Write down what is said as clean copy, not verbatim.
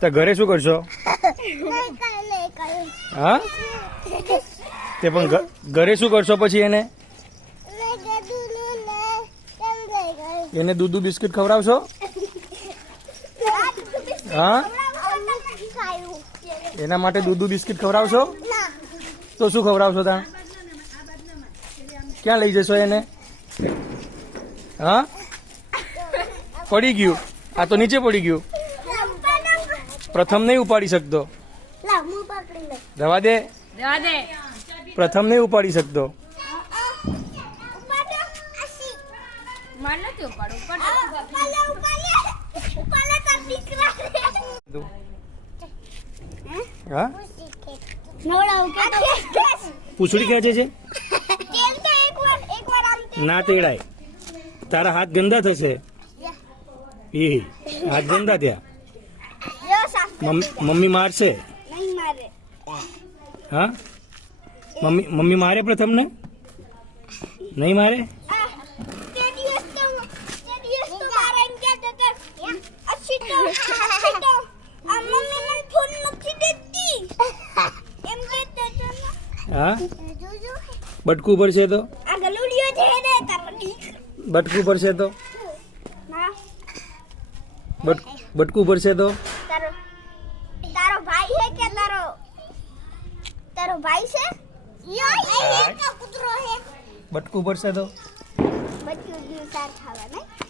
તો ઘરે શું કરશો? હા, તે પણ ઘરે શું કરશો પછી એને? એને દૂધ બિસ્કિટ ખવડાવશો? હા, એના માટે દૂધ બિસ્કિટ ખવડાવશો? તો શું ખવડાવશો તા? ક્યાં લઈ જશો એને? હા, પડી ગયું. આ તો નીચે પડી ગયું. પ્રથમ નહીં ઉપાડી શકતો. રવા દે. પ્રથમ નહીં ઉપાડી શકતો. હા, પૂછડી ખેંચે છે. ના તેડાય, તારા હાથ ગંદા થશે. એ હાથ ગંદા થયા. મમ્મી મારશે. હા, મમ્મી મારે પ્રથમ ને? નહીં મારે. હા, બટકું પડશે તો? બટકું પડશે તો? બટકું પડશે તો? તારો ભાઈ હે કે તારો ભાઈ છે? કૂતરો હે. બટકું પડશે તો? બચ્ચું સાર ખાવા નહીં.